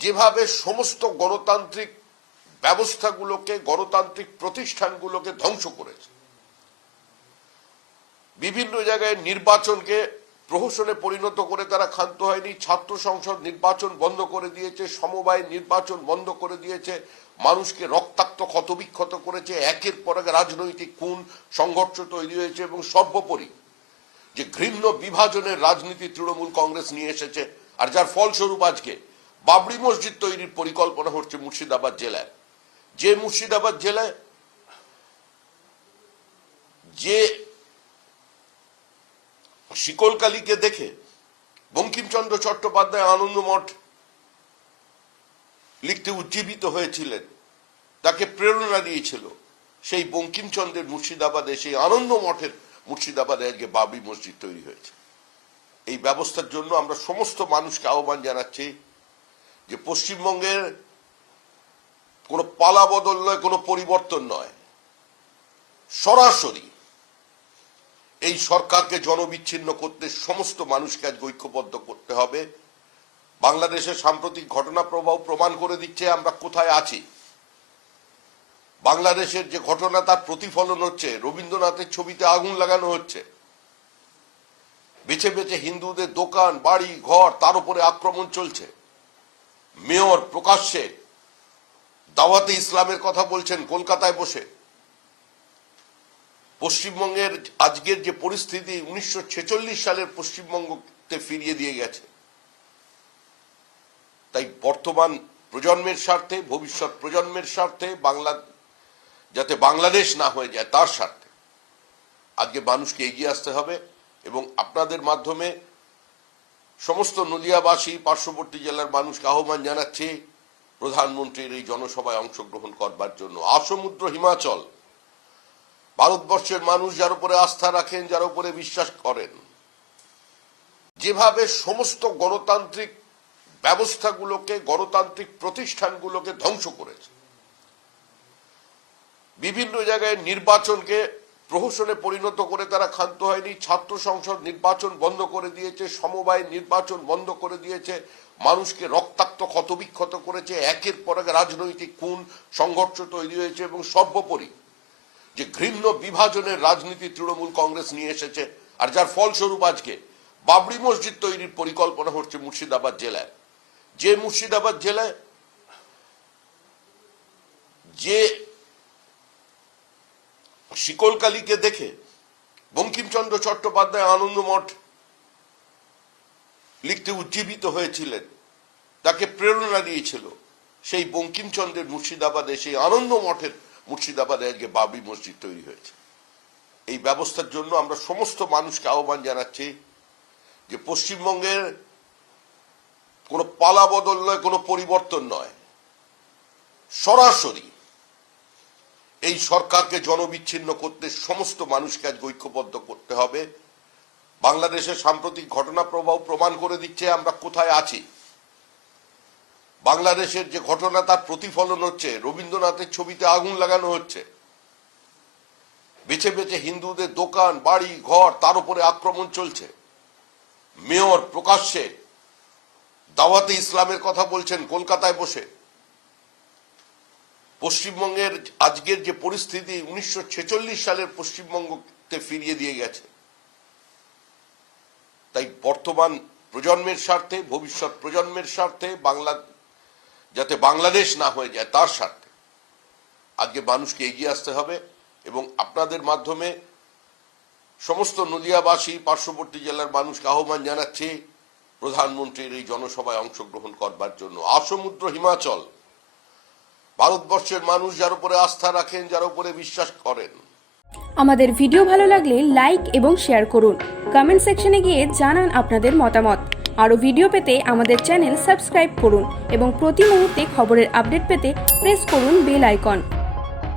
যেভাবে সমস্ত গণতান্ত্রিক ব্যবস্থাগুলোকে, গণতান্ত্রিক প্রতিষ্ঠানগুলোকে ধ্বংস করেছে, বিভিন্ন জায়গায় নির্বাচনকে প্রহসনে পরিণত করে তারা ক্ষান্ত হয়নি। ছাত্র সংসদ নির্বাচন বন্ধ করে দিয়েছে, সমবায় নির্বাচন বন্ধ করে দিয়েছে, মানুষকে রক্তাক্ত ক্ষতবিক্ষত করেছে, একের পর এক রাজনৈতিক খুন সংঘর্ষ তৈরি হয়েছে এবং সর্বোপরি যে ঘৃণ্য বিভাজনের রাজনীতি তৃণমূল কংগ্রেস নিয়ে এসেছে, আর যার ফলস্বরূপ আজকে বাবরি মসজিদ তৈরির পরিকল্পনা হচ্ছে মুর্শিদাবাদ জেলায়। যে মুর্শিদাবাদ জেলায় যে শিকলকালীকে দেখে বঙ্কিমচন্দ্র চট্টোপাধ্যায় আনন্দমঠ লিখতে উজ্জীবিত হয়েছিলেন, তাকে প্রেরণা দিয়েছিল, সেই বঙ্কিমচন্দ্রের মুর্শিদাবাদে, সেই আনন্দমঠের মুর্শিদাবাদে আজকে বাবরি মসজিদ তৈরি হয়েছে। এই ব্যবস্থার জন্য আমরা সমস্ত মানুষকে আহ্বান জানাচ্ছি যে পশ্চিমবঙ্গের কোনো পালা বদল নয়, কোনো পরিবর্তন নয়, সরাসরি এই সরকারকে জনবিচ্ছিন্ন করতে সমস্ত মানুষকে আজ ঐক্যবদ্ধ করতে হবে। বাংলাদেশের সাম্প্রতিক ঘটনা প্রবাহ প্রমাণ করে দিচ্ছে আমরা কোথায় আছি। বাংলাদেশের যে ঘটনা তার প্রতিফলন হচ্ছে, রবীন্দ্রনাথের ছবিতে আগুন লাগানো হচ্ছে, বেছে বেছে হিন্দুদের দোকান, বাড়ি, ঘর, তার উপরে আক্রমণ চলছে। মেয়র প্রকাশ্যে দাওয়াতে ইসলামের কথা বলছেন কলকাতায় বসে। পশ্চিমবঙ্গের আজকের যে পরিস্থিতি 1946 সালের পশ্চিমবঙ্গতে ফিরিয়ে দিয়ে গেছে। তাই বর্তমান প্রজন্মের স্বার্থে, ভবিষ্যৎ প্রজন্মের স্বার্থে, যাতে বাংলাদেশ না হয়ে যায় তার স্বার্থে আজকে মানুষকে এগিয়ে আসতে হবে এবং আপনাদের মাধ্যমে সমস্ত নদিয়াবাসী, পার্শ্ববর্তী জেলার মানুষকে আহ্বান জানাচ্ছি প্রধানমন্ত্রীর এই জনসভায় অংশগ্রহণ করবার জন্য। আসমুদ্র হিমাচল, ভারতবর্ষের মানুষ যার উপরে আস্থা রাখেন, যার উপরে বিশ্বাস করেন, যেভাবে সমস্ত গণতান্ত্রিক ব্যবস্থাগুলোকে, গণতান্ত্রিক প্রতিষ্ঠানগুলোকে ধ্বংস করেছে, বিভিন্ন জায়গায় নির্বাচনকে প্রহসনে পরিণত করে তারা ক্ষান্ত হয়নি। ছাত্র সংসদ নির্বাচন বন্ধ করে দিয়েছে, সমবায় নির্বাচন বন্ধ করে দিয়েছে, মানুষকে রক্তাক্ত ক্ষতবিক্ষত করেছে, একের পর এক রাজনৈতিক খুন সংঘর্ষ তৈরি হয়েছে এবং সর্বোপরি যে ঘৃণ্য বিভাজনের রাজনীতি তৃণমূল কংগ্রেস নিয়ে এসেছে, আর যার ফলস্বরূপ আজকে বাবরি মসজিদ তৈরির পরিকল্পনা হচ্ছে মুর্শিদাবাদ জেলায়। যে মুর্শিদাবাদ জেলায় যে শিকলকালীকে দেখে বঙ্কিমচন্দ্র চট্টোপাধ্যায় আনন্দমঠ লিখতে উজ্জীবিত হয়েছিলেন, তাকে প্রেরণা দিয়েছিল, সেই বঙ্কিমচন্দ্রের মুর্শিদাবাদে, সেই আনন্দমঠের মুর্শিদাবাদে আজকে বাবরি মসজিদ তৈরি হয়েছে। এই ব্যবস্থার জন্য আমরা সমস্ত মানুষকে আহ্বান জানাচ্ছি যে পশ্চিমবঙ্গের কোনো পালা বদল নয়, কোনো পরিবর্তন নয়, সরাসরি এই সরকারকে জনবিচ্ছিন্ন করতে সমস্ত মানুষকে আজ ঐক্যবদ্ধ করতে হবে। বাংলাদেশের সাম্প্রতিক ঘটনা প্রবাহ প্রমাণ করে দিচ্ছে আমরা কোথায় আছি। বাংলাদেশের যে ঘটনা তার প্রতিফলন হচ্ছে, রবীন্দ্রনাথের ছবিতে আগুন লাগানো হচ্ছে, বেছে বেছে হিন্দুদের দোকান, বাড়ি, ঘর, তার উপরে আক্রমণ চলছে। মেয়র প্রকাশ্যে দাওয়াতে ইসলামের কথা বলছেন কলকাতায় বসে। পশ্চিমবঙ্গের আজকের যে পরিস্থিতি 1946 সালের পশ্চিমবঙ্গতে ফিরিয়ে দিয়ে গেছে। তাই বর্তমান প্রজন্মের স্বার্থে, ভবিষ্যৎ প্রজন্মের স্বার্থে, যাতে বাংলাদেশ না হয়ে যায় তার স্বার্থে আজকে মানুষকে এগিয়ে আসতে হবে এবং আপনাদের মাধ্যমে সমস্ত নদিয়াবাসী, পার্শ্ববর্তী জেলার মানুষকে আহ্বান জানাচ্ছি প্রধানমন্ত্রীর এই জনসভায় অংশগ্রহণ করবার জন্য। আসমুদ্র হিমাচল, ভারতবর্ষের মানুষ যার উপরে আস্থা রাখেন, যার উপরে বিশ্বাস করেন। আমাদের ভিডিও ভালো লাগলে লাইক এবং শেয়ার করুন। কমেন্ট সেকশনে গিয়ে জানান আপনাদের মতামত। আরও ভিডিও পেতে আমাদের চ্যানেল সাবস্ক্রাইব করুন এবং প্রতি মুহূর্তে খবরের আপডেট পেতে প্রেস করুন বেল আইকন।